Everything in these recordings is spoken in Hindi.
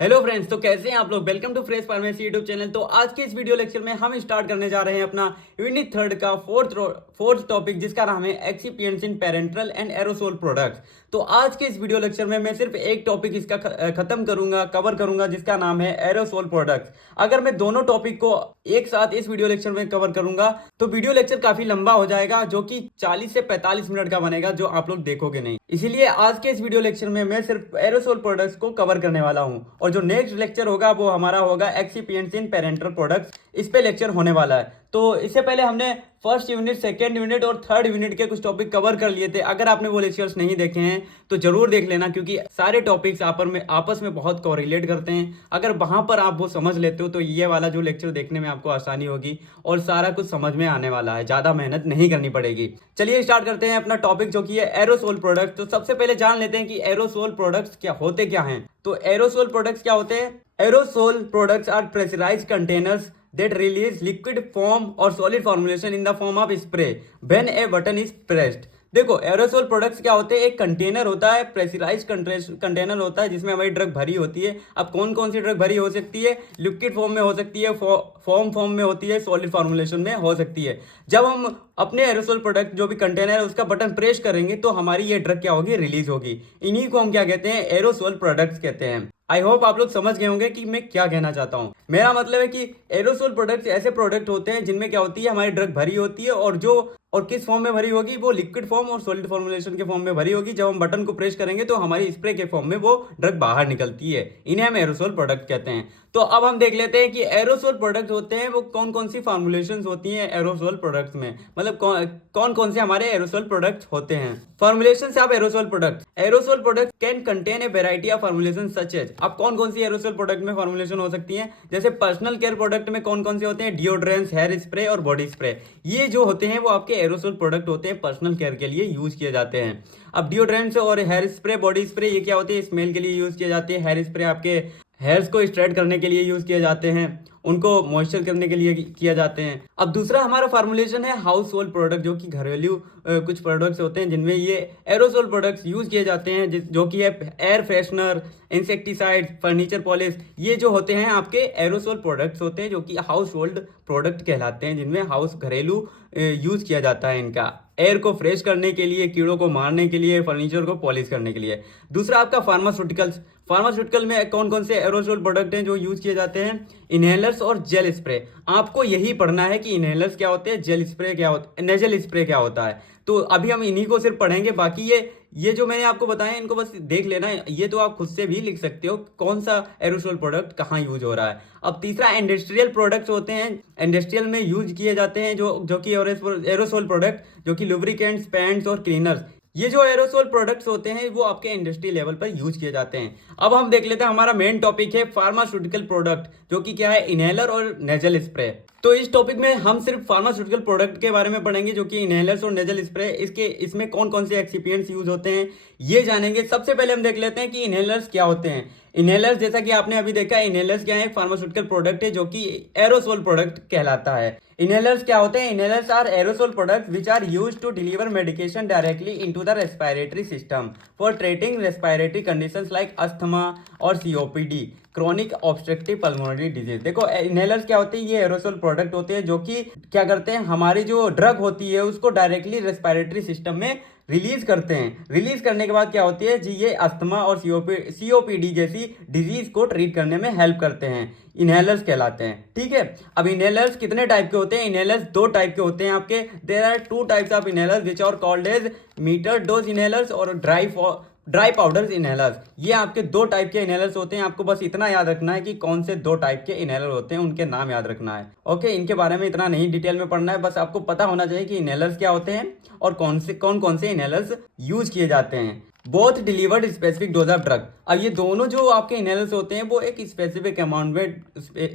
हेलो फ्रेंड्स, तो कैसे हैं आप लोग। Welcome to Fresh Pharmacy YouTube channel. तो आज के इस वीडियो लेक्चर में हम स्टार्ट करने जा रहे हैं अपना यूनिट थर्ड का फोर्थ टॉपिक, जिसका नाम है excipients in parental and aerosol products. तो आज के इस वीडियो लेक्चर में मैं सिर्फ एक टॉपिक इसका खत्म करूंगा, कवर करूंगा, जिसका नाम है एरोसोल प्रोडक्ट्स। अगर मैं दोनों टॉपिक को एक साथ इस वीडियो लेक्चर में कवर करूंगा तो वीडियो लेक्चर काफी लंबा हो जाएगा, जो कि 40 से 45 मिनट का बनेगा, जो आप लोग देखोगे नहीं। इसीलिए आज के इस वीडियो लेक्चर में मैं सिर्फ एरोसोल प्रोडक्ट्स को कवर करने वाला हूं, और जो नेक्स्ट लेक्चर होगा वो हमारा होगा एक्सिपिएंट्स इन पेरेंटल प्रोडक्ट्स। इस पे लेक्चर होने वाला है। तो इससे पहले हमने फर्स्ट यूनिट, सेकेंड यूनिट और थर्ड यूनिट के कुछ टॉपिक कवर कर लिए थे। अगर आपने वो लेक्चर्स नहीं देखे हैं तो जरूर देख लेना, क्योंकि सारे टॉपिक्स आपस में बहुत कोरिलेट करते हैं। अगर वहां पर आप वो समझ लेते हो तो ये वाला जो लेक्चर देखने में आपको आसानी होगी और सारा कुछ समझ में आने वाला है, ज्यादा मेहनत नहीं करनी पड़ेगी। चलिए स्टार्ट करते हैं अपना टॉपिक, जो कि है एरोसोल प्रोडक्ट। तो सबसे पहले जान लेते हैं कि एरोसोल प्रोडक्ट्स क्या होते क्या हैं। तो एरोसोल प्रोडक्ट्स क्या होते हैं? Aerosol products are pressurized containers that release liquid form or solid formulation in the form of spray when a button is pressed। देखो, एरोसोल प्रोडक्ट्स क्या होते हैं? एक कंटेनर होता है, प्रेशराइज कंटेनर होता है, जिसमें हमारी ड्रग भरी होती है। अब कौन कौन सी ड्रग भरी हो सकती है? लिक्विड फॉर्म में हो सकती है, फॉर्म में होती है, सॉलिड फॉर्मुलेशन में हो सकती है। जब हम अपने एरोसोल प्रोडक्ट जो भी कंटेनर है उसका बटन प्रेस करेंगे तो हमारी ये ड्रग क्या होगी? रिलीज होगी। इन्हीं को हम क्या कहते हैं? एरोसोल प्रोडक्ट्स कहते हैं। आई होप आप लोग समझ गए होंगे कि मैं क्या कहना चाहता हूं। मेरा मतलब है कि एरोसोल प्रोडक्ट्स ऐसे प्रोडक्ट होते हैं जिनमें क्या होती है? हमारी ड्रग भरी होती है, और किस फॉर्म में भरी होगी? वो लिक्विड फॉर्म और सॉलिड फॉर्मुलेशन के फॉर्म में भरी होगी। जब हम बटन को प्रेस करेंगे तो हमारी स्प्रे के फॉर्म में वो ड्रग बाहर निकलती है। इन्हें हम एरोसोल प्रोडक्ट कहते हैं। तो अब हम देख लेते हैं कि एरोसोल प्रोडक्ट होते हैं वो कौन कौन सी फॉर्मुलेशंस होती हैं एरोसोल प्रोडक्ट्स में, मतलब कौन कौन से हमारे एरोसोल प्रोडक्ट्स होते हैं। Formulations of aerosol product can contain a variety of formulation such as. अब कौन कौन सी एरोसोल प्रोडक्ट में फॉर्मुलेशन हो सकती है? जैसे पर्सनल केयर प्रोडक्ट में कौन कौन से होते हैं? डिओड्रेंस, हेयर स्प्रे और बॉडी स्प्रे। ये जो होते हैं वो आपके एरोसोल प्रोडक्ट होते हैं, पर्सनल केयर के लिए यूज किए जाते हैं। अब डिओड्रेंस और हेयर स्प्रे, बॉडी स्प्रे, ये क्या होते हैं? स्मेल के लिए यूज किए जाते हैं। हेयर स्प्रे आपके हेयर्स को स्ट्रेट करने के लिए यूज किए जाते हैं, उनको मॉइस्चर करने के लिए किया जाते हैं। अब दूसरा हमारा फॉर्मुलेशन है हाउस होल्ड प्रोडक्ट, जो कि घरेलू कुछ प्रोडक्ट्स होते हैं जिनमें ये एरोसोल प्रोडक्ट्स यूज किए जाते हैं, जो कि है air freshener, insecticide, furniture polish. ये जो होते हैं आपके एरोसोल प्रोडक्ट्स होते हैं, जो कि हाउस होल्ड प्रोडक्ट कहलाते हैं, जिनमें घरेलू यूज किया जाता है इनका, एयर को फ्रेश करने के लिए, कीड़ों को मारने के लिए, फर्नीचर को पॉलिश करने के लिए। दूसरा आपका फार्मास्यूटिकल में कौन कौन से एरोसोल प्रोडक्ट हैं जो यूज किए जाते हैं? इनहेलर्स और जेल स्प्रे। आपको यही पढ़ना है कि इनहेलर्स क्या होते हैं, जेल स्प्रे क्या होता है, नेजल स्प्रे क्या होता है। तो अभी हम इन्हीं को सिर्फ पढ़ेंगे। बाकी ये जो मैंने आपको बताया इनको बस देख लेना है। ये तो आप खुद से भी लिख सकते हो कौन सा एरोसोल प्रोडक्ट कहाँ यूज हो रहा है। अब तीसरा इंडस्ट्रियल प्रोडक्ट्स होते हैं। इंडस्ट्रियल में यूज किए जाते हैं जो कि एरोसोल प्रोडक्ट, जो कि लुब्रिकेंट्स, पेंट्स और क्लीनर्स। ये जो एरोसोल प्रोडक्ट्स होते हैं वो आपके इंडस्ट्री लेवल पर यूज किए जाते हैं। अब हम देख लेते हैं, हमारा मेन टॉपिक है फार्मास्यूटिकल प्रोडक्ट, जो कि क्या है? इनहेलर और नेजल स्प्रे। तो इस टॉपिक में हम सिर्फ फार्मास्यूटिकल प्रोडक्ट के बारे में पढ़ेंगे, जो कि इनहेलर्स और नेजल स्प्रे। इसमें कौन कौन से एक्सिपिएंट्स यूज होते हैं ये जानेंगे। सबसे पहले हम देख लेते हैं कि इनहेलर्स क्या होते हैं। इनहेलर्स, जैसा कि आपने अभी देखा, इनहेलर्स क्या है? फार्मास्यूटिकल प्रोडक्ट है जो कि एरोसोल प्रोडक्ट कहलाता है। इनहेलर्स क्या होते हैं? Inhalers are aerosol products which are used to deliver medication directly into the respiratory system for treating respiratory conditions like asthma और COPD, chronic obstructive pulmonary disease. देखो, इनहेलर्स क्या होते हैं? ये एरोसोल प्रोडक्ट होते हैं जो कि क्या करते हैं? हमारी जो ड्रग होती है उसको डायरेक्टली रेस्पिरेटरी सिस्टम में रिलीज करते हैं। रिलीज करने के बाद क्या होती है जी? ये अस्थमा और सीओपीडी जैसी डिजीज को ट्रीट करने में हेल्प करते हैं। इनहेलर्स कहलाते हैं। ठीक है। अब इनहेलर्स कितने टाइप के होते हैं? इनहेलर्स दो टाइप के होते हैं आपके। There are two types of inhalers which are called as meter dose inhalers और ड्राई पाउडर इनहेलर्स। ये आपके दो टाइप के इनहेलर्स होते हैं। आपको बस इतना याद रखना है कि कौन से दो टाइप के इनहेलर होते हैं, उनके नाम याद रखना है। ओके, इनके बारे में इतना नहीं डिटेल में पढ़ना है, बस आपको पता होना चाहिए कि इनहेलर्स क्या होते हैं और कौन कौन से इनहेलर्स यूज किए जाते हैं। Both delivered specific dose of drug. अब ये दोनों जो आपके इनहेलर्स होते हैं वो एक स्पेसिफिक अमाउंट में,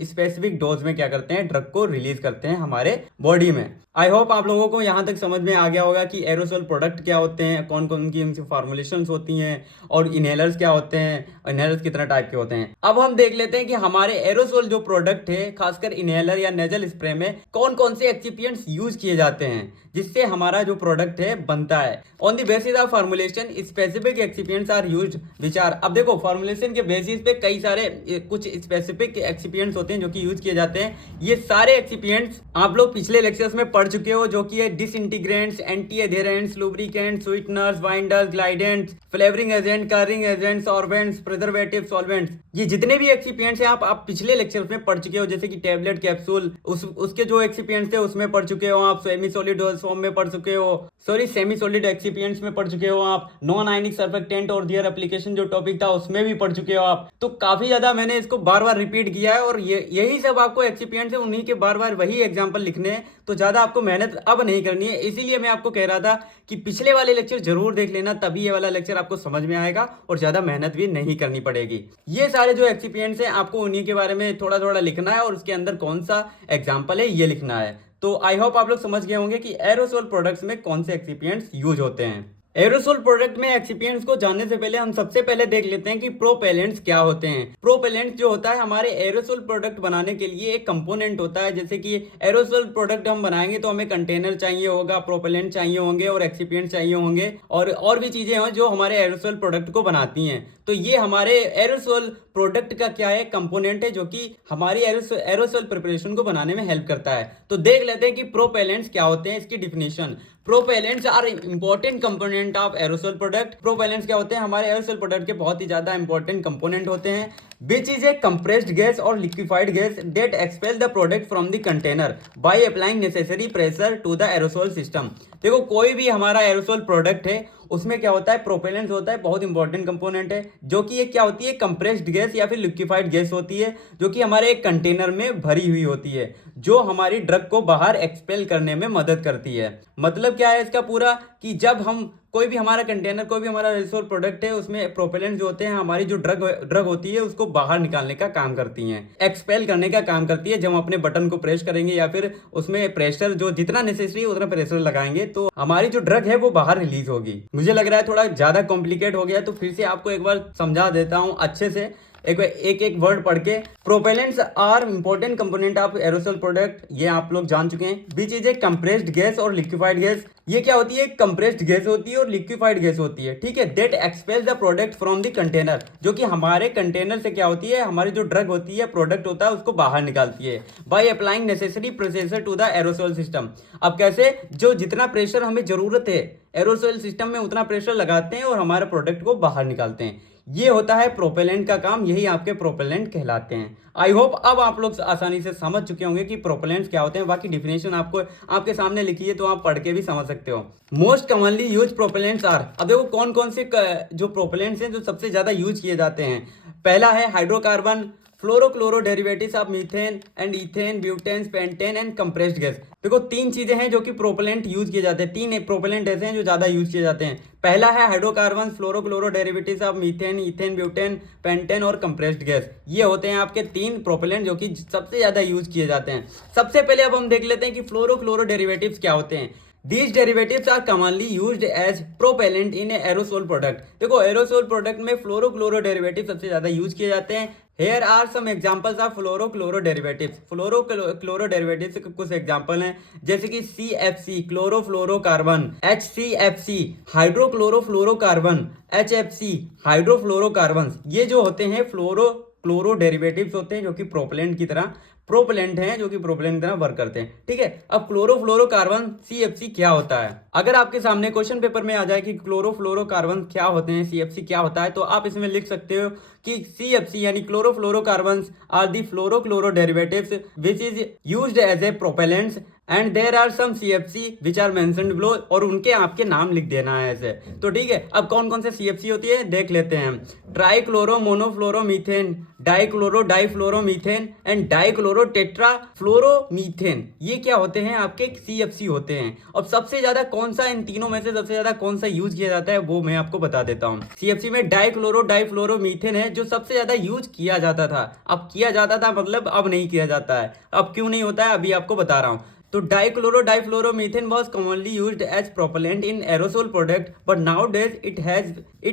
स्पेसिफिक डोज में क्या करते हैं? ड्रग को रिलीज करते हैं हमारे बॉडी में। आई होप आप लोगों को यहाँ तक समझ में आ गया होगा कि एरोसोल प्रोडक्ट क्या होते हैं, कौन कौन की इनकी फॉर्मुलेशंस होती हैं, और इनहेलर्स क्या होते हैं, इनहेलर्स कितने टाइप के होते हैं। अब हम देख लेते हैं कि हमारे एरोसोल जो प्रोडक्ट है, खासकर इनहेलर या नेजल स्प्रे में कौन कौन से एक्सिपिएंट्स यूज किए जाते हैं जिससे हमारा जो प्रोडक्ट है बनता है। On the basis of formulation, specific excipients are used which are. अब देखो फॉर्मुलेशन के बेसिस पे कई सारे कुछ स्पेसिफिक एक्सिपिएंट्स होते हैं जो कि यूज किए जाते हैं। ये सारे एक्सिपिएंट्स आप लोग पिछले लेक्चर्स में पढ़ चुके हो, जो कि है disintegrants, anti adherents, lubricants, sweeteners, binders, glidants, flavouring agent, colouring agent, solvents, preservative, solvents. ये जितने भी एक्सिपिएंट्स हैं आप पिछले लेक्चर्स में पढ़ चुके हो, जैसे कि टेबलेट, कैप्सूल, उसके जो एक्सिपिएंट्स थे उसमें पढ़ चुके हो आप, सेमी सॉलिड फॉर्म में पढ़ चुके हो, सॉरी सेमी सॉलिड एक्सिपिएंट्स में पढ़ चुके हो आप, नॉन आयनिक सर्फेक्टेंट और देयर एप्लीकेशन जो टॉपिक था उसमें भी पढ़ चुके हो आप। तो काफी ज्यादा मैंने इसको बार बार रिपीट किया है और यही सब आपको एक्सिपिएंट्स है, उन्हीं के बार बार वही एग्जाम्पल लिखने हैं, तो ज्यादा आपको मेहनत अब नहीं करनी है। इसीलिए मैं आपको कह रहा था कि पिछले वाले लेक्चर जरूर देख लेना, तभी ये वाला लेक्चर आपको समझ में आएगा और ज्यादा मेहनत भी नहीं करनी पड़ेगी। ये सारे जो एक्सिपिएंट्स हैं आपको उन्हीं के बारे में थोड़ा थोड़ा लिखना है और उसके अंदर कौन सा एग्जाम्पल है ये लिखना है। तो आई होप आप लोग समझ गए होंगे कि एरोसोल प्रोडक्ट्स में कौन से एक्सिपिएंट्स यूज होते हैं। एरोसोल प्रोडक्ट में एक्सिपिएंट्स को जानने से पहले हम सबसे पहले देख लेते हैं कि प्रोपेलेंट्स क्या होते हैं। प्रोपेलेंट्स जो होता है हमारे एरोसोल प्रोडक्ट बनाने के लिए एक कंपोनेंट होता है। जैसे कि एरोसोल प्रोडक्ट हम बनाएंगे तो हमें कंटेनर चाहिए होगा, प्रोपेलेंट चाहिए होंगे और एक्सिपिएंट्स चाहिए होंगे और भी चीजें हैं जो हमारे एरोसोल प्रोडक्ट को बनाती हैं। तो ये हमारे एरोसोल प्रोडक्ट का क्या है, कंपोनेंट है जो कि हमारी एरोसोल प्रिपरेशन को बनाने में हेल्प करता है। तो देख लेते हैं कि प्रोपेलेंट्स क्या होते हैं, इसकी definition. Propellants are important component of aerosol product. Propellants क्या होते हैं, हमारे एरोसोल प्रोडक्ट के बहुत ही ज्यादा इंपॉर्टेंट कंपोनेंट होते हैं। Which is a compressed gas और liquefied gas that expel the product from the container by applying necessary pressure to the aerosol system. देखो कोई भी हमारा एरोसोल प्रोडक्ट है उसमें क्या होता है, प्रोपेलेंट्स होता है, बहुत इंपॉर्टेंट कंपोनेंट है, जो कि ये क्या होती है, कंप्रेस्ड गैस या फिर लिक्विफाइड गैस होती है, जो कि हमारे एक कंटेनर में भरी हुई होती है, जो हमारी ड्रग को बाहर एक्सपेल करने में मदद करती है। मतलब क्या है इसका पूरा, कि जब हम कोई भी हमारा कंटेनर, कोई भी हमारा एरोसोल प्रोडक्ट है, उसमें प्रोपेलेंट जो होते हैं हमारी जो ड्रग होती है उसको बाहर निकालने का काम करती हैं, एक्सपेल करने का काम करती है। जब हम अपने बटन को प्रेस करेंगे या फिर उसमें प्रेशर जो जितना नेसेसरी है उतना प्रेशर लगाएंगे तो हमारी जो ड्रग है वो बाहर रिलीज होगी। मुझे लग रहा है थोड़ा ज्यादा कॉम्प्लिकेट हो गया, तो फिर से आपको एक बार समझा देता हूँ अच्छे से, एक वर्ड पढ़ के। Propellants are important component of aerosol product, ये आप लोग जान चुके हैं। Which is a compressed gas और लिक्विफाइड गैस। ये क्या होती है, कंप्रेस्ड गैस होती है और लिक्विफाइड गैस होती है, ठीक है। That expels the product from the container, जो कि हमारे कंटेनर से क्या होती है, हमारी जो ड्रग होती है, प्रोडक्ट होता है, उसको बाहर निकालती है by applying necessary pressure to the aerosol system. अब कैसे, जो जितना प्रेशर हमें जरूरत है एरोसोल सिस्टम में उतना प्रेशर लगाते हैं और हमारे प्रोडक्ट को बाहर निकालते हैं। ये होता है प्रोपेलेंट का काम, यही आपके प्रोपेलेंट कहलाते हैं। आई होप अब आप लोग आसानी से समझ चुके होंगे कि प्रोपेलेंट्स क्या होते हैं। बाकी डिफिनेशन आपको आपके सामने लिखी है तो आप पढ़ के भी समझ सकते हो। Most commonly use propellants are, अब देखो कौन कौन से जो प्रोपेलेंट्स हैं जो सबसे ज्यादा यूज किए जाते हैं। पहला है hydrocarbon, fluorochloro derivatives of methane and ethane, butane, pentane and compressed gas. देखो तीन चीजें हैं जो कि प्रोपेलेंट यूज किए जाते हैं, तीन प्रोपेलेंट ऐसे हैं जो ज्यादा यूज किए जाते हैं। पहला है hydrocarbon, fluorochloro derivatives of methane, ethane, butane, pentane और कंप्रेस्ड गैस। ये होते हैं आपके तीन प्रोपेलेंट जो कि सबसे ज्यादा यूज किए जाते हैं। सबसे पहले अब हम देख लेते हैं कि फ्लोरोक्लोरो डेरिवेटिव्स क्या होते हैं। These derivatives are commonly used as propellant in a aerosol product। देखो एरोसोल प्रोडक्ट में फ्लोरोक्लोरो डेरिवेटिव सबसे ज्यादा यूज किए जाते हैं। Here are some examples of fluorochloro derivatives. Fluorochloro derivatives के कुछ एग्जांपल हैं, जैसे कि CFC chlorofluorocarbon, HCFC hydrochlorofluorocarbon, HFC hydrofluorocarbon. ये जो होते हैं फ्लोरोक्लोरो डेरिवेटिव्स होते हैं जो कि प्रोपेलेंट की तरह प्रोपेलेंट हैं, जो कि प्रोपेलेंट की तरह वर्क करते हैं, ठीक है। अब क्लोरोफ्लोरोकार्बन CFC क्या होता है, अगर आपके सामने क्वेश्चन पेपर में आ जाए कि क्लोरोफ्लोरोकार्बन क्या होते हैं, CFC क्या होता है, तो आप इसमें लिख सकते हो कि CFC यानी chlorofluorocarbons are the fluorochloro derivatives which is used as a propellants and there are some CFC which are mentioned below, और उनके आपके नाम लिख देना है ऐसे, तो ठीक है। अब कौन कौन से CFC होती है देख लेते हैं। Trichloro monofluoromethane, dichloro difluoromethane and dichloro tetrafluoromethane. ये क्या होते हैं, आपके CFC होते हैं। अब सबसे ज्यादा कौन सा, इन तीनों में से सबसे ज्यादा कौन सा यूज किया जाता है वो मैं आपको बता देता हूँ। CFC में डाइक्लोरो डाइफ्लोरोमीथेन है जो सबसे ज्यादा यूज किया जाता था। अब किया जाता था मतलब अब नहीं किया जाता है। अब क्यों नहीं होता है अभी आपको बता रहा हूँ। तो डाइफ्लोरोमीथेन was commonly used as propellant in aerosol product, but nowadays it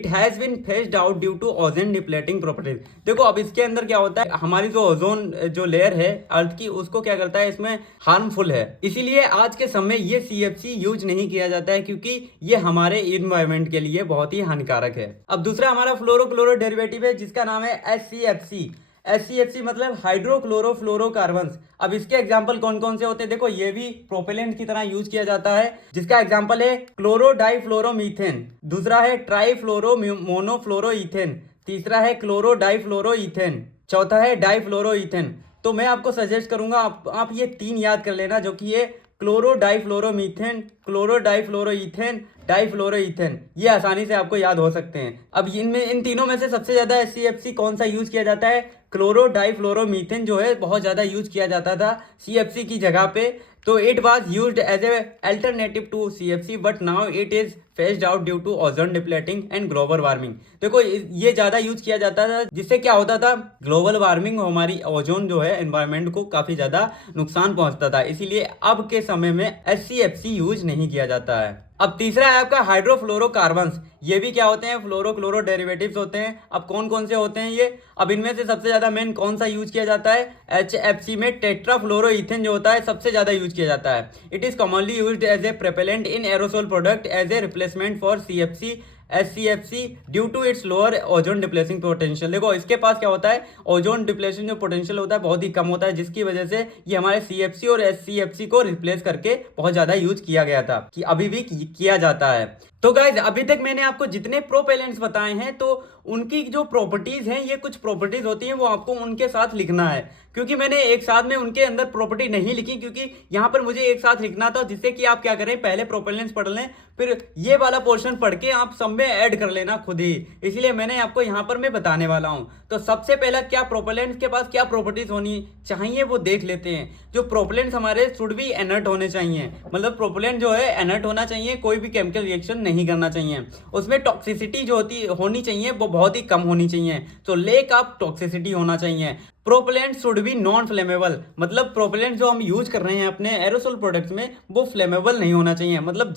has been phased out due to ozone depleting properties। देखो अब इसके अंदर क्या होता है, हमारी जो ओजोन जो लेयर है अर्थ की, उसको क्या करता है, इसमें हार्मफुल है, इसीलिए आज के समय ये CFC यूज नहीं किया जाता है, क्योंकि ये हमारे इन्वायरमेंट के लिए बहुत ही हानिकारक है। अब दूसरा हमारा फ्लोरोक्लोरो डेरिवेटिव है जिसका नाम है HCFC मतलब हाइड्रोक्लोरोफ्लोरोकार्बन्स। अब इसके एग्जांपल कौन कौन से होते हैं, देखो ये भी प्रोपेलेंट की तरह यूज किया जाता है, जिसका एग्जांपल है क्लोरोडाइफ्लोरोमीथेन, दूसरा है ट्राइफ्लोरोमोनोफ्लोरोईथेन, तीसरा है क्लोरोडाइफ्लोरोईथेन, चौथा है डाइफ्लोरोईथेन। तो मैं आपको सजेस्ट करूंगा आप ये 3 याद कर लेना, जो कि ये क्लोरोडाइफ्लोरोमीथेन, क्लोरोडाइफ्लोरोईथेन, डाइफ्लोरोईथेन, ये आसानी से आपको याद हो सकते हैं। अब इनमें इन तीनों में से सबसे ज्यादा HCFC कौन सा यूज किया जाता है, क्लोरोडाइफ्लोरोमीथेन जो है बहुत ज्यादा यूज किया जाता था CFC की जगह पे। तो it was use as a alternative to CFC, but now it is phased out due to ozone depleting and global warming. देखो ये ज्यादा यूज किया जाता था, जिससे क्या होता था, ग्लोबल वार्मिंग हमारी ओजोन जो है एनवायरमेंट को काफी ज्यादा नुकसान पहुंचता था, इसीलिए अब के समय में HCFC यूज नहीं किया जाता है। अब तीसरा है आपका हाइड्रोफ्लोरोकार्बन्स। ये भी क्या होते हैं, फ्लोरोक्लोरो डेरिवेटिव्स होते हैं। अब कौन कौन से होते हैं ये, अब इनमें से सबसे ज्यादा मेन कौन सा यूज किया जाता है, HFC में टेट्राफ्लोरोईथेन जो होता है सबसे ज्यादा यूज किया जाता है। It is commonly used as a propellant in aerosol product as a replacement for CFC HCFC due to its lower ozone depleting potential. देखो इसके पास क्या होता है, ओजोन डिप्लेशन जो पोटेंशियल होता है बहुत ही कम होता है, जिसकी वजह से ये हमारे CFC और HCFC को रिप्लेस करके बहुत ज्यादा यूज किया गया था, कि अभी भी किया जाता है। तो गाइज अभी तक मैंने आपको जितने प्रोपेलेंट्स बताए हैं, तो उनकी जो प्रॉपर्टीज हैं, ये कुछ प्रॉपर्टीज होती हैं, वो आपको उनके साथ लिखना है, क्योंकि मैंने एक साथ में उनके अंदर प्रॉपर्टी नहीं लिखी, क्योंकि यहाँ पर मुझे एक साथ लिखना था, जिससे कि आप क्या करें, पहले प्रोपेलेंट्स पढ़ लें, फिर ये वाला पोर्शन पढ़ के आप सब में ऐड कर लेना खुद ही, इसलिए मैंने आपको यहाँ पर मैं बताने वाला हूँ। तो सबसे पहला क्या प्रोपेलेंट्स के पास क्या प्रॉपर्टीज होनी चाहिए वो देख लेते हैं। जो प्रोपेलेंट्स हमारे शुड भी इनर्ट होने चाहिए, मतलब प्रोपेलेंट जो है इनर्ट होना चाहिए, कोई भी केमिकल रिएक्शन नहीं करना चाहिए, उसमें टॉक्सिसिटी जो होनी चाहिए वो बहुत ही कम होनी चाहिए, तो लेक ऑफ टॉक्सिसिटी होना चाहिए। Propellant should be non flammable, मतलब प्रोपेलेंट जो हम यूज कर रहे हैं अपने एरोसोल प्रोडक्ट्स में, वो फ्लेमेबल नहीं होना चाहिए, मतलब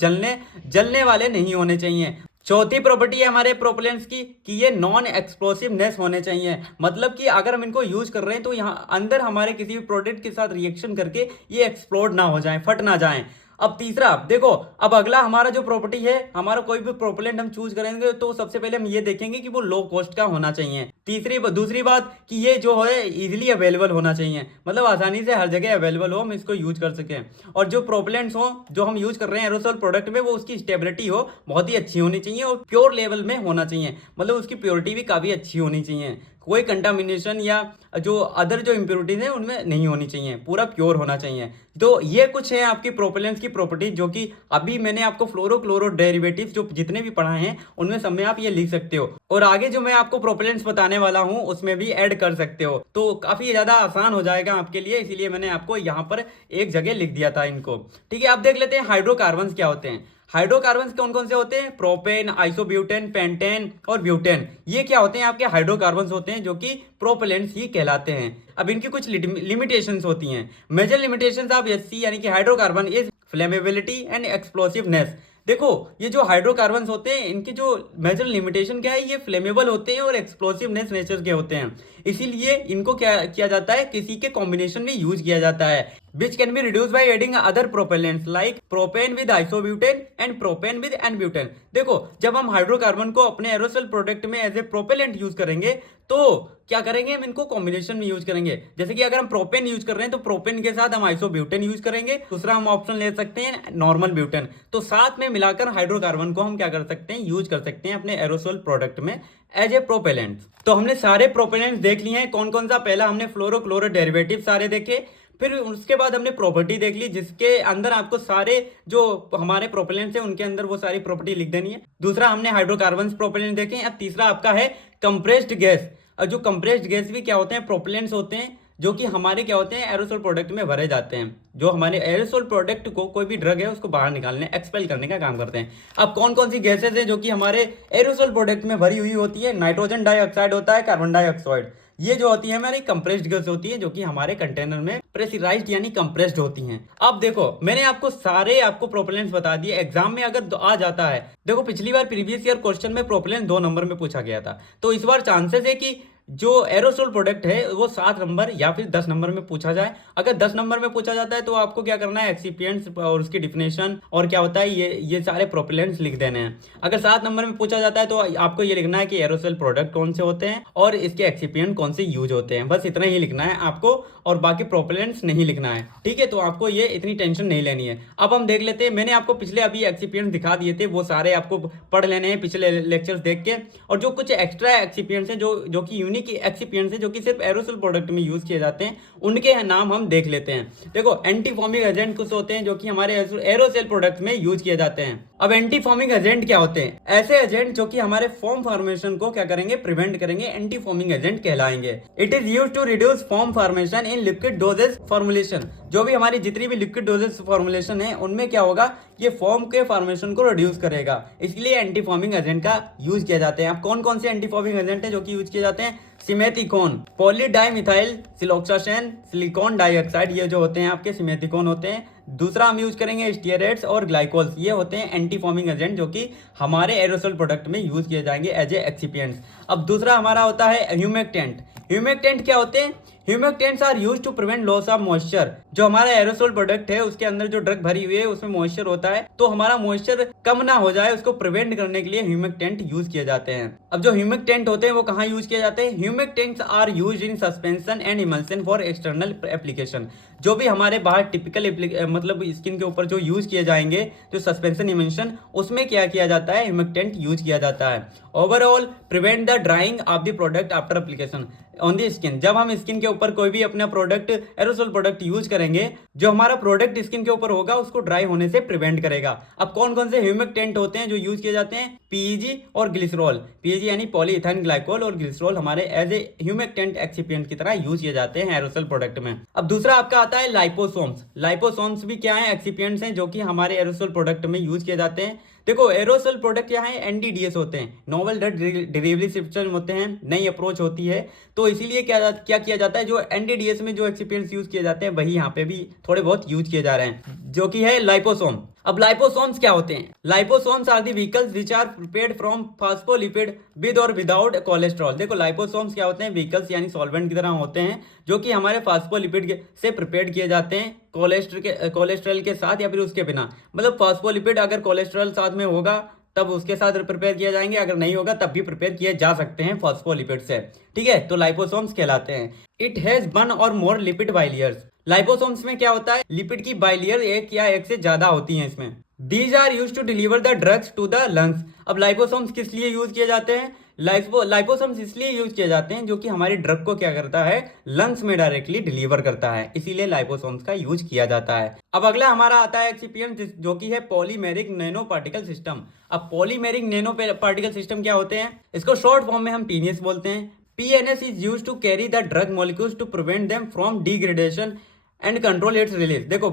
जलने वाले नहीं होने चाहिए। चौथी प्रॉपर्टी है हमारे प्रोपेलेंट्स की कि ये नॉन एक्सप्लोसिवनेस होने चाहिए, मतलब कि अगर हम इनको यूज कर रहे हैं तो यहाँ अंदर हमारे किसी भी प्रोडक्ट के साथ रिएक्शन करके ये एक्सप्लोड ना हो जाए, फट ना जाए। अब तीसरा देखो, अब अगला हमारा जो प्रॉपर्टी है, हमारा कोई भी प्रोपेलेंट हम चूज करेंगे तो सबसे पहले हम ये देखेंगे कि वो लो कॉस्ट का होना चाहिए। दूसरी बात कि ये जो है इजीली अवेलेबल होना चाहिए, मतलब आसानी से हर जगह अवेलेबल हो, हम इसको यूज कर सकें। और जो प्रोपेलेंट्स हो जो हम यूज कर रहे हैं एरोसोल प्रोडक्ट में, वो उसकी स्टेबिलिटी हो बहुत ही अच्छी होनी चाहिए और प्योर लेवल में होना चाहिए, मतलब उसकी प्योरिटी भी काफी अच्छी होनी चाहिए, कोई कंटामिनेशन या जो अदर जो इम्प्योरिटीज हैं उनमें नहीं होनी चाहिए, पूरा प्योर होना चाहिए। तो ये कुछ है आपकी प्रोपेलेंट्स की प्रॉपर्टीज, जो कि अभी मैंने आपको फ्लोरोक्लोरो डेरिवेटिव्स जो जितने भी पढ़ाए हैं उनमें सब में आप ये लिख सकते हो, और आगे जो मैं आपको प्रोपेलेंट्स बताने वाला हूं उसमें भी ऐड कर सकते हो, तो काफी ज्यादा आसान हो जाएगा आपके लिए, इसीलिए मैंने आपको यहाँ पर एक जगह लिख दिया था इनको। ठीक है, आप देख लेते हैं हाइड्रोकार्बन्स क्या होते हैं। हाइड्रोकार्बन्स कौन कौन से होते हैं, प्रोपेन, आइसोब्यूटेन, पेंटेन और ब्यूटेन, ये क्या होते हैं, आपके हाइड्रोकार्बन्स होते हैं, जो कि प्रोपेलेंट्स ही कहलाते हैं। अब इनकी कुछ लिमिटेशंस होती हैं। मेजर लिमिटेशंस ऑफ HC यानी कि hydrocarbon is flammability and explosiveness. देखो ये जो हाइड्रोकार्बन्स होते हैं, इनकी जो मेजर लिमिटेशन क्या है, ये फ्लेमेबल होते हैं और एक्सप्लोसिवनेस नेचर के होते हैं, इसीलिए इनको क्या किया जाता है, किसी के कॉम्बिनेशन में यूज किया जाता है, which can be reduced by adding other propellants like propane with isobutane and propane with n-butane। देखो जब हम हाइड्रोकार्बन को अपने एरोसोल प्रोडक्ट में एज ए प्रोपेलेंट यूज करेंगे, तो क्या करेंगे, हम इनको कॉम्बिनेशन में यूज करेंगे। जैसे कि अगर हम प्रोपेन यूज कर रहे हैं तो प्रोपेन के साथ हम आइसोब्यूटेन यूज करेंगे, दूसरा हम ऑप्शन ले सकते हैं नॉर्मल ब्यूटेन, तो साथ में मिलाकर हाइड्रोकार्बन को हम क्या कर सकते हैं, यूज कर सकते हैं अपने एरोसोल प्रोडक्ट में एज ए प्रोपेलेंट। तो हमने सारे प्रोपेलेंट्स देख लिए हैं, कौन कौन सा, पहला हमने फ्लोरोक्लोरो डेरिवेटिव सारे देखे, फिर उसके बाद हमने प्रॉपर्टी देख ली, जिसके अंदर आपको सारे जो हमारे प्रोपेलेंट्स हैं उनके अंदर वो सारी प्रॉपर्टी लिख देनी है। दूसरा हमने हाइड्रोकार्बन्स प्रोपेलेंट देखे। अब तीसरा आपका है कंप्रेस्ड गैस। और जो कंप्रेस्ड गैस भी क्या होते हैं, प्रोपेलेंट्स होते हैं, जो कि हमारे क्या होते हैं, एरोसोल प्रोडक्ट में भरे जाते हैं, जो हमारे एरोसोल प्रोडक्ट को कोई भी ड्रग है उसको बाहर निकालने, एक्सपेल करने का काम करते हैं। अब कौन कौन सी गैसेज हैं जो कि हमारे एरोसोल प्रोडक्ट में भरी हुई होती है, नाइट्रोजन डाइऑक्साइड होता है, कार्बन डाइऑक्साइड, ये जो होती है हमारी कंप्रेस्ड गैस होती है, जो कि हमारे कंटेनर में प्रेशराइज्ड यानी कंप्रेस्ड होती हैं। अब देखो मैंने आपको प्रोपेलेंट्स बता दिए। एग्जाम में अगर आ जाता है, देखो पिछली बार प्रीवियस ईयर क्वेश्चन में प्रोपेलेंट 2 नंबर में पूछा गया था, तो इस बार चांसेस है कि जो एरोसोल प्रोडक्ट है वो 7 नंबर या फिर 10 नंबर में पूछा जाए। अगर 10 नंबर में पूछा जाता है तो आपको क्या करना है, एक्सिपिएंट्स और उसकी डिफिनेशन और क्या होता है ये सारे प्रोपेलेंट्स लिख देने हैं। अगर 7 नंबर में पूछा जाता है तो आपको ये लिखना है कि एरोसोल प्रोडक्ट कौन से होते हैं और इसके एक्सिपिएंट कौन से यूज होते हैं, बस इतना ही लिखना है आपको, और बाकी प्रोपेलेंट्स नहीं लिखना है। ठीक है, तो आपको ये इतनी टेंशन नहीं लेनी है। अब हम देख लेते हैं, मैंने आपको पिछले अभी एक्सिपिएंट्स दिखा दिए थे, वो सारे आपको पढ़ लेने हैं पिछले लेक्चर्स देख के। और जो कुछ एक्स्ट्रा एक्सिपिएंट्स हैं जो कि यूनिक एक्सिपिएंट्स हैं, जो कि सिर्फ एरोसोल प्रोडक्ट में यूज किए जाते हैं, उनके नाम हम देख लेते हैं। देखो एंटी फॉर्मिंग एजेंट कुछ होते हैं जो कि हमारे एरोसोल प्रोडक्ट में यूज किए जाते हैं। अब एंटी फॉर्मिंग एजेंट क्या होते हैं? ऐसे एजेंट जो कि हमारे फॉर्म फॉर्मेशन को क्या करेंगे, प्रिवेंट करेंगे, एंटी फॉर्मिंग एजेंट कहलाएंगे। It is used to reduce foam formation in liquid dosages formulation. जो भी हमारी जितनी भी लिक्विड डोजेज फॉर्मुलेशन है उनमें क्या होगा, ये फॉर्म के फॉर्मेशन को रिड्यूस करेगा, इसलिए एंटी फॉर्मिंग एजेंट का यूज किया जाते हैं। अब कौन कौन से एंटी फॉर्मिंग एजेंट है जो कि यूज किए जाते हैं? सिमेथिकोन, पॉलीडाइमिथाइल सिलोक्साशन, सिलिकॉन डाइऑक्साइड, ये जो होते हैं आपके सिमेथिकोन होते हैं। दूसरा हम यूज करेंगे स्टीयरेट्स और ग्लाइकोल्स, ये होते हैं एंटी फॉर्मिंग एजेंट जो कि हमारे एरोसोल प्रोडक्ट में यूज किए जाएंगे एज ए एक्सिपिएंट्स। अब दूसरा हमारा होता है ह्यूमेक्टेंट। ह्यूमेक्टेंट क्या होते हैं? Humectants are use to prevent loss of moisture. जो हमारा एरोसोल प्रोडक्ट है उसके अंदर जो ड्रग भरी हुई है उसमें मॉइस्चर होता है, तो हमारा मॉइस्चर कम ना हो जाए उसको प्रिवेंट करने के लिए ह्यूमेक्टेंट यूज किए जाते हैं। अब जो ह्यूमेक्टेंट होते हैं वो कहाँ यूज किए जाते हैं? Humectants are use in suspension and emulsion for external application. जो भी हमारे बाहर टिपिकल मतलब स्किन के ऊपर जो यूज किए जाएंगे, जो सस्पेंशन इमल्सन, उसमें क्या किया जाता है, ह्यूमेक्टेंट यूज किया जाता है। Overall prevent the drying of the product after application on the skin. जब हम स्किन के ऊपर कोई भी अपना प्रोडक्ट, एरोसोल प्रोडक्ट यूज करेंगे, जो हमारा प्रोडक्ट स्किन के ऊपर होगा उसको ड्राई होने से प्रिवेंट करेगा। अब कौन कौन से ह्यूमेक्टेंट होते हैं जो यूज किए जाते हैं? पीईजी और ग्लिसरॉल। पीईजी यानी पॉलीइथाइल ग्लाइकोल और ग्लिसरॉल हमारे एज ए ह्यूमेक्टेंट एक्सिपिएंट की तरह यूज किए जाते हैं एरोसोल प्रोडक्ट में। अब दूसरा आपका आता है लाइपोसोम्स। लाइपोसोम्स भी क्या है, एक्सिपिएंट्स हैं जो कि हमारे एरोसोल प्रोडक्ट में यूज किए जाते हैं। देखो एरोसोल प्रोडक्ट क्या है, एनडीडीएस होते हैं, नोवेल ड्रग डिलीवरी सिस्टम होते हैं, नई अप्रोच होती है, तो इसीलिए क्या किया जाता है, जो एनडीडीएस में जो एक्सिपिएंट्स यूज किए जाते हैं वही यहाँ पे भी थोड़े बहुत यूज किए जा रहे हैं, जो कि है लाइपोसोम। अब लाइपोसोम्स क्या होते हैं? Liposomes are the vehicles which are prepared from phospholipid with और विदाउट कोलेस्ट्रॉल। देखो लाइपोसोम्स क्या होते हैं? व्हीकल्स यानी सॉल्वेंट की तरह होते हैं जो कि हमारे फास्फोलिपिड से प्रिपेयर्ड किए जाते हैं, कोलेस्ट्रॉल के साथ या फिर उसके बिना। मतलब फास्फोलिपिड अगर कोलेस्ट्रॉल साथ में होगा तब उसके साथ प्रिपेयर किया जाएंगे, अगर नहीं होगा तब भी प्रिपेयर किए जा सकते हैं फॉस्फोलिपिड से। ठीक है, तो लाइपोसोम्स कहलाते हैं। इट हैज वन और मोर लिपिड बाइलेयर्स। लाइपोसोम्स में क्या होता है, लिपिड की बाइलेयर एक या एक से ज्यादा होती हैं इसमें। These are use to deliver the drugs to the lungs. अब लाइपोसोम्स किस लिए यूज किए जाते हैं? लाइपोसोम्स इसलिए यूज किए जाते हैं जो कि हमारी ड्रग को क्या करता है, लंग्स में डायरेक्टली डिलीवर करता है, इसीलिए लाइपोसोम्स का यूज किया जाता है। अब अगला हमारा आता है एक्सिपिएंट जो कि है पॉलीमेरिक नैनो पार्टिकल सिस्टम। अब पॉलीमेरिक नैनो पार्टिकल सिस्टम क्या होते हैं? इसको शॉर्ट फॉर्म में हम पीएनएस बोलते हैं। PNS is use to carry the drug molecules to prevent them from degradation and control its release. देखो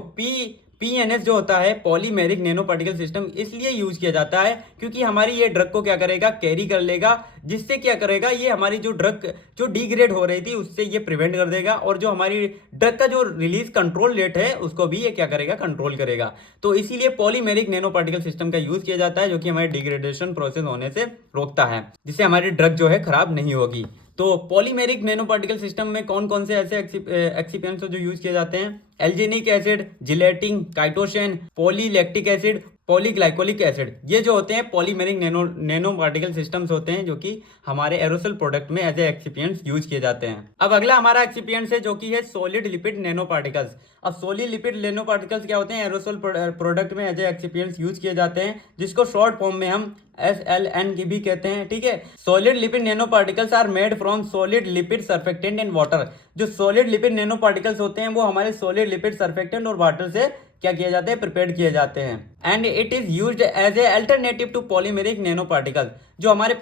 पीएनएस जो होता है पॉलीमेरिक नैनो पार्टिकल सिस्टम इसलिए यूज किया जाता है क्योंकि हमारी ये ड्रग को क्या करेगा, कैरी कर लेगा, जिससे क्या करेगा, ये हमारी जो ड्रग जो डिग्रेड हो रही थी उससे ये प्रिवेंट कर देगा, और जो हमारी ड्रग का जो रिलीज कंट्रोल रेट है उसको भी ये क्या करेगा, कंट्रोल करेगा। तो इसीलिए पॉलीमेरिक नैनो पार्टिकल सिस्टम का यूज किया जाता है जो कि हमारे डिग्रेडेशन प्रोसेस होने से रोकता है, जिससे हमारी ड्रग जो है खराब नहीं होगी। तो पॉलीमेरिक नैनो पार्टिकल सिस्टम में कौन कौन से ऐसे एक्सिपिएंट्स जो यूज किए जाते हैं? Alginic acid, gelatin, chitosan, polylactic acid, polyglycolic acid, ये जो होते हैं पॉलीमेरिक नैनो पार्टिकल सिस्टम्स होते हैं जो कि हमारे एरोसोल प्रोडक्ट में एज ए एक्सिपिएंट्स यूज किए जाते हैं। अब अगला हमारा एक्सिपिएंट्स है जो कि है सॉलिड लिपिड नैनो पार्टिकल्स। अब सॉलिड लिपिड नैनो पार्टिकल्स क्या होते हैं? एरोसोल प्रोडक्ट में एज ए एक्सिपिएंट्स यूज किए जाते हैं, जिसको शॉर्ट फॉर्म में हम SLN की भी कहते हैं। ठीक है, solid lipid nano particles are made from solid lipid surfactant and water. जो सॉलिड लिपिड नैनो पार्टिकल्स होते हैं वो हमारे सॉलिड लिपिड सर्फेक्टेंट और वाटर से क्या किए जाते हैं, प्रिपेयर किए जाते हैं। And it is used as a alternative to polymeric nano particle. जो हमारे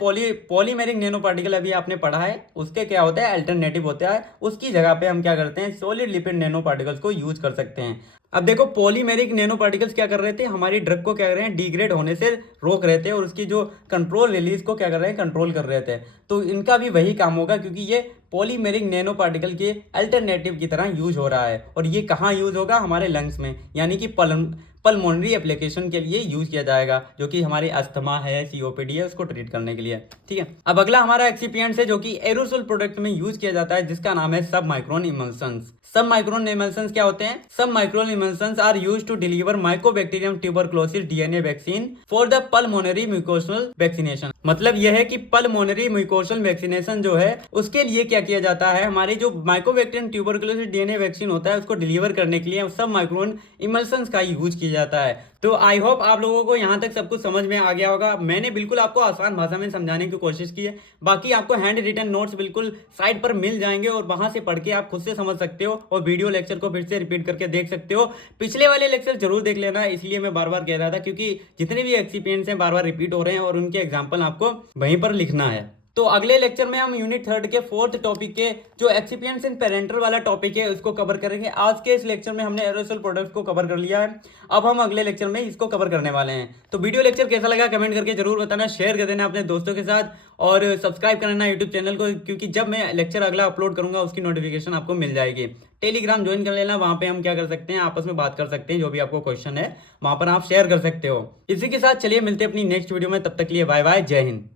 पॉलीमेरिक नैनो पार्टिकल अभी आपने पढ़ा है उसके क्या होता है, अल्टरनेटिव होता है, उसकी जगह पे हम क्या करते हैं, सॉलिड लिपिड नैनो पार्टिकल्स को यूज कर सकते हैं। अब देखो पॉलीमेरिक नैनो पार्टिकल्स क्या कर रहे थे, हमारी ड्रग को क्या कर रहे हैं, डिग्रेड होने से रोक रहे थे, और उसकी जो कंट्रोल रिलीज को क्या कर रहे हैं, कंट्रोल कर रहे थे। तो इनका भी वही काम होगा क्योंकि ये पॉलीमेरिक नैनो पार्टिकल के अल्टरनेटिव की तरह यूज हो रहा है। और ये कहाँ यूज होगा? हमारे लंग्स में, यानी कि पल्मोनरी एप्लीकेशन के लिए यूज किया जाएगा, जो कि हमारे अस्थमा है, सीओपीडी है, उसको ट्रीट करने के लिए। ठीक है, अब अगला हमारा एक्सिपिएंट है जो कि एरोसोल प्रोडक्ट में यूज किया जाता है, जिसका नाम है sub micron emulsions. Sub micron emulsions क्या होते हैं? Sub micron emulsions are used to deliver mycobacterium tuberculosis DNA vaccine for the pulmonary mucosal vaccination. मतलब यह है कि पल्मोनरी म्यूकोसल वैक्सीनेशन जो है उसके लिए क्या किया जाता है, हमारी जो माइकोबैक्टीरियम ट्यूबरक्लोसिस डीएनए वैक्सीन होता है उसको डिलीवर करने के लिए सब माइक्रोन इमल्शंस का यूज किया जाता है। तो आई होप आप लोगों को यहाँ तक सब कुछ समझ में आ गया होगा। मैंने बिल्कुल आपको आसान भाषा में समझाने की कोशिश की है। बाकी आपको हैंड रिटन नोट्स बिल्कुल साइट पर मिल जाएंगे और वहां से पढ़ के आप खुद से समझ सकते हो और वीडियो लेक्चर को फिर से रिपीट करके देख सकते हो। पिछले वाले लेक्चर जरूर देख लेना, इसलिए मैं बार बार कह रहा था, क्योंकि जितने भी एक्सपीरियंस हैं बार बार रिपीट हो रहे हैं और उनके एग्जाम्पल आपको वहीं पर लिखना है। तो अगले लेक्चर में हम यूनिट 3 के 4th टॉपिक के जो एक्सिपिएंट्स इन पेरेंटल वाला टॉपिक है उसको कवर करेंगे। आज के इस लेक्चर में हमने एरोसोल प्रोडक्ट्स को कवर कर लिया है। अब हम अगले लेक्चर में इसको कवर करने वाले हैं। तो वीडियो लेक्चर कैसा लगा कमेंट करके जरूर बताना, शेयर कर देना अपने दोस्तों के साथ और सब्सक्राइब करना यूट्यूब चैनल को, क्योंकि जब मैं लेक्चर अगला अपलोड करूंगा उसकी नोटिफिकेशन आपको मिल जाएगी। टेलीग्राम ज्वाइन कर लेना, वहां पे हम क्या कर सकते हैं, आपस में बात कर सकते हैं, जो भी आपको क्वेश्चन है वहां पर आप शेयर कर सकते हो। इसी के साथ चलिए मिलते हैं अपनी नेक्स्ट वीडियो में, तब तक के लिए बाय बाय, जय हिंद।